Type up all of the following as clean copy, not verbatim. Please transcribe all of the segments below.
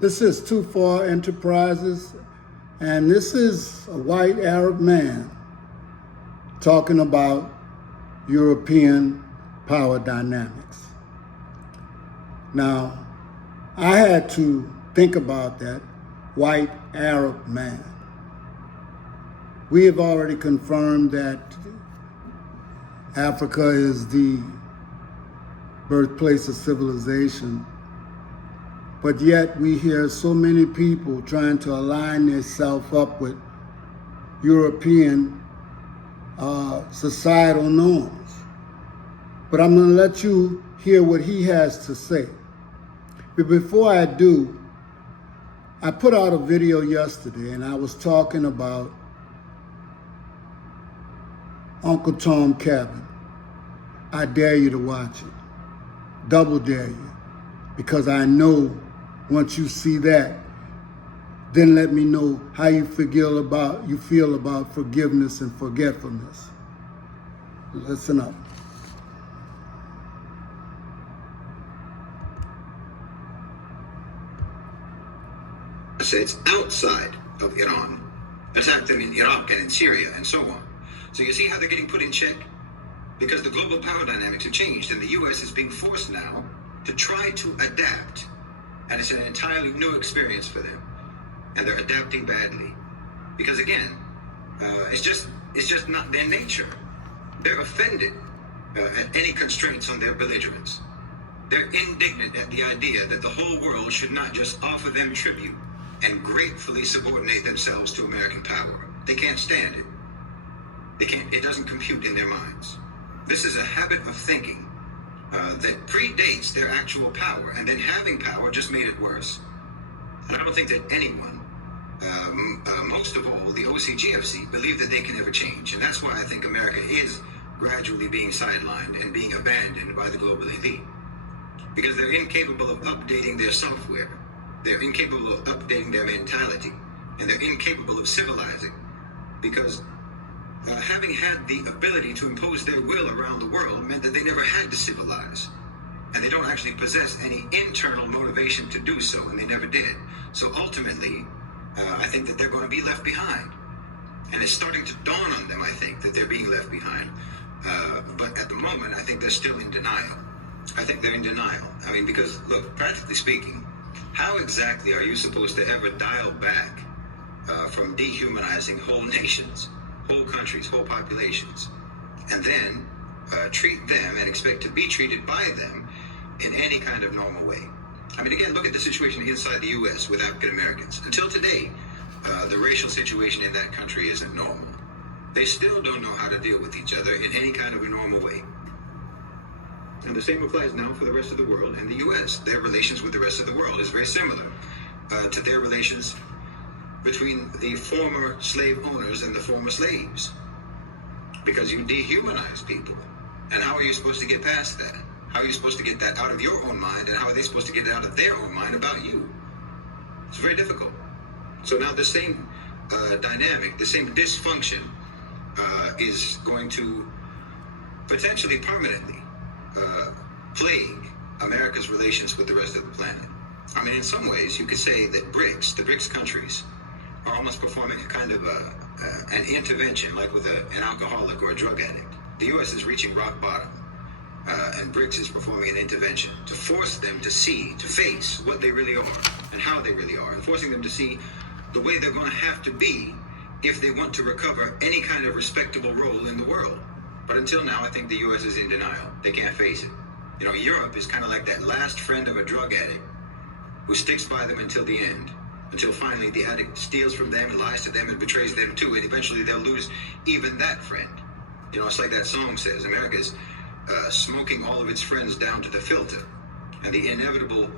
This is Too Far Enterprises, and this is a white Arab man talking about European power dynamics. Now, I had to think about that white Arab man. We have already confirmed that Africa is the birthplace of civilization, but yet we hear so many people trying to align themselves up with European societal norms. But I'm going to let you hear what he has to say. But before I do, I put out a video yesterday and I was talking about Uncle Tom Cabin. I dare you to watch it. Double dare you. Because I know once you see that, then let me know how you feel about forgiveness and forgetfulness. Listen up. It's outside of Iran, attacked them in Iraq and in Syria and so on. So you see how they're getting put in check? Because the global power dynamics have changed and the US is being forced now to try to adapt. And it's an entirely new experience for them. And they're adapting badly. Because again, it's just not their nature. They're offended at any constraints on their belligerence. They're indignant at the idea that the whole world should not just offer them tribute and gratefully subordinate themselves to American power. They can't stand it. It doesn't compute in their minds. This is a habit of thinking that predates their actual power, and then having power just made it worse. And I don't think that anyone, most of all the OCGFC, believe that they can ever change. And that's why I think America is gradually being sidelined and being abandoned by the global elite. Because they're incapable of updating their software. They're incapable of updating their mentality. And they're incapable of civilizing. Because having had the ability to impose their will around the world meant that they never had to civilize. And they don't actually possess any internal motivation to do so, and they never did. So ultimately, I think that they're going to be left behind. And it's starting to dawn on them, I think, that they're being left behind. But at the moment, I think they're still in denial. I think they're in denial. I mean, because, look, practically speaking, how exactly are you supposed to ever dial back from dehumanizing whole nations, whole countries, whole populations, and then treat them and expect to be treated by them in any kind of normal way? I mean, again, look at the situation inside the U.S. with African Americans. Until today, the racial situation in that country isn't normal. They still don't know how to deal with each other in any kind of a normal way. And the same applies now for the rest of the world and the U.S. Their relations with the rest of the world is very similar to their relations between the former slave owners and the former slaves. Because you dehumanize people. And how are you supposed to get past that? How are you supposed to get that out of your own mind, and how are they supposed to get it out of their own mind about you? It's very difficult. So now the same dynamic, the same dysfunction is going to potentially permanently plague America's relations with the rest of the planet. I mean, in some ways, you could say that the BRICS countries, are almost performing a kind of an intervention, like with an alcoholic or a drug addict. The U.S. is reaching rock bottom, and BRICS is performing an intervention to force them to face what they really are and how they really are, and forcing them to see the way they're going to have to be if they want to recover any kind of respectable role in the world. But until now, I think the U.S. is in denial. They can't face it. You know, Europe is kind of like that last friend of a drug addict who sticks by them until the end. Until finally the addict steals from them and lies to them and betrays them too, and eventually they'll lose even that friend. You know, it's like that song says, America's smoking all of its friends down to the filter, and the inevitable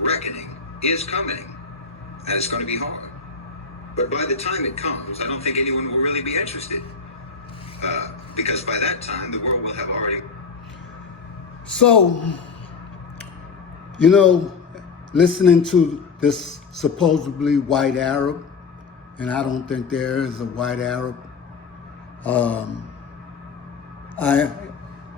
reckoning is coming, and it's going to be hard. But by the time it comes, I don't think anyone will really be interested, because by that time the world will have already... So, you know, listening to this supposedly white Arab, and I don't think there is a white Arab. I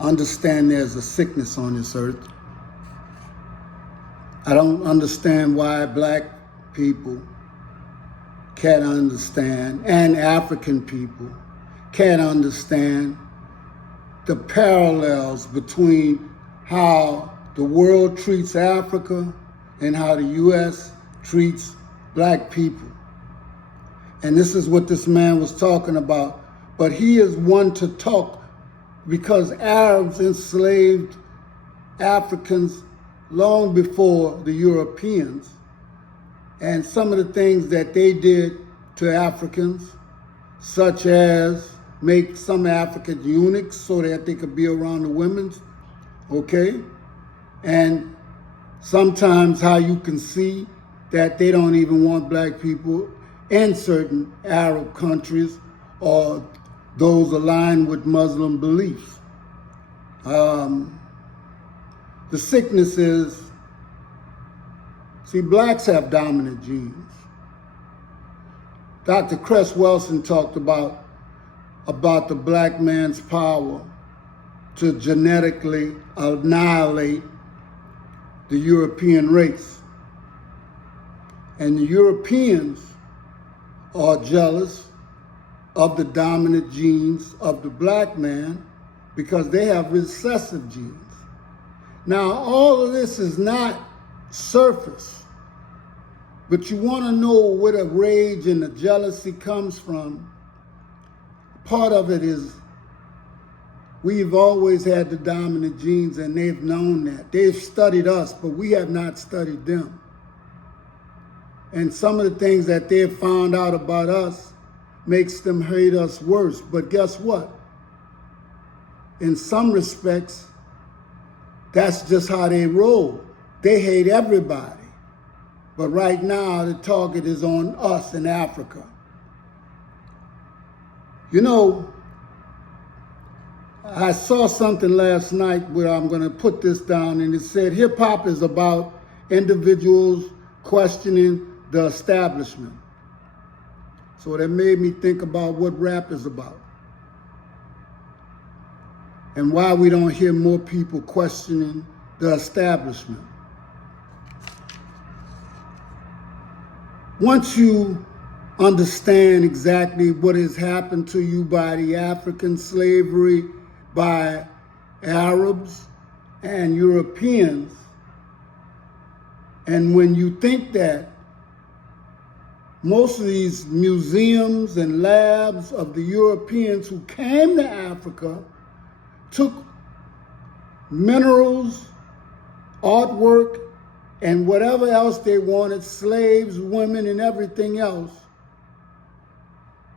understand there's a sickness on this earth. I don't understand why black people can't understand, and African people can't understand the parallels between how the world treats Africa and how the U.S. treats black people. And this is what this man was talking about. But he is one to talk because Arabs enslaved Africans long before the Europeans. And some of the things that they did to Africans, such as make some Africans eunuchs so that they could be around the women, okay? And sometimes how you can see that they don't even want black people in certain Arab countries or those aligned with Muslim beliefs. The sickness is, see, blacks have dominant genes. Dr. Cress Wilson talked about the black man's power to genetically annihilate the European race. And the Europeans are jealous of the dominant genes of the black man because they have recessive genes. Now, all of this is not surface, but you want to know where the rage and the jealousy comes from. Part of it is we've always had the dominant genes, and they've known that. They've studied us, but we have not studied them. And some of the things that they've found out about us makes them hate us worse. But guess what? In some respects, that's just how they roll. They hate everybody. But right now, the target is on us in Africa. You know, I saw something last night where I'm going to put this down, and it said hip hop is about individuals questioning the establishment. So that made me think about what rap is about and why we don't hear more people questioning the establishment. Once you understand exactly what has happened to you by the African slavery, by Arabs and Europeans, and when you think that most of these museums and labs of the Europeans who came to Africa took minerals, artwork, and whatever else they wanted, slaves, women, and everything else.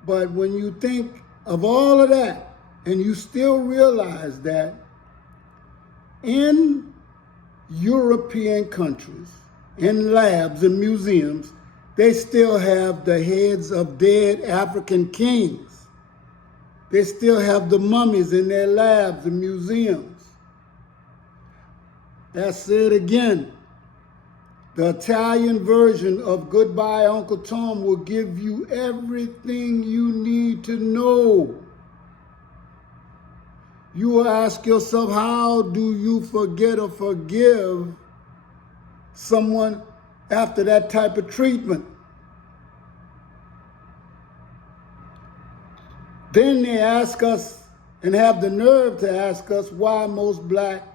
But when you think of all of that, and you still realize that in European countries, in labs and museums, they still have the heads of dead African kings. They still have the mummies in their labs and museums. That's it again. The Italian version of Goodbye Uncle Tom will give you everything you need to know. You will ask yourself, how do you forget or forgive someone after that type of treatment? Then they ask us and have the nerve to ask us why most black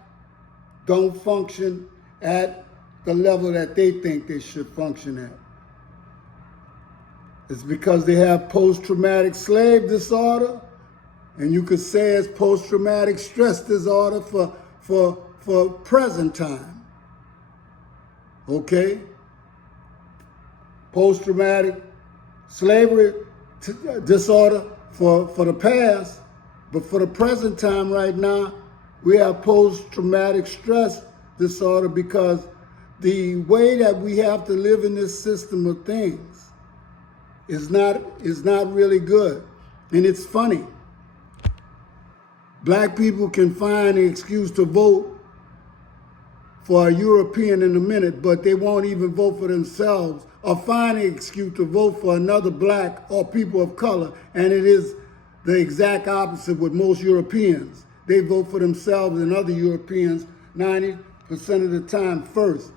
don't function at the level that they think they should function at. It's because they have post-traumatic slave disorder, and you could say it's post-traumatic stress disorder for present time. Okay? Post-traumatic slavery disorder for the past, but for the present time right now, we have post-traumatic stress disorder because the way that we have to live in this system of things is not really good. And it's funny. Black people can find an excuse to vote for a European in a minute, but they won't even vote for themselves or find an excuse to vote for another black or people of color. And it is the exact opposite with most Europeans. They vote for themselves and other Europeans 90% of the time first.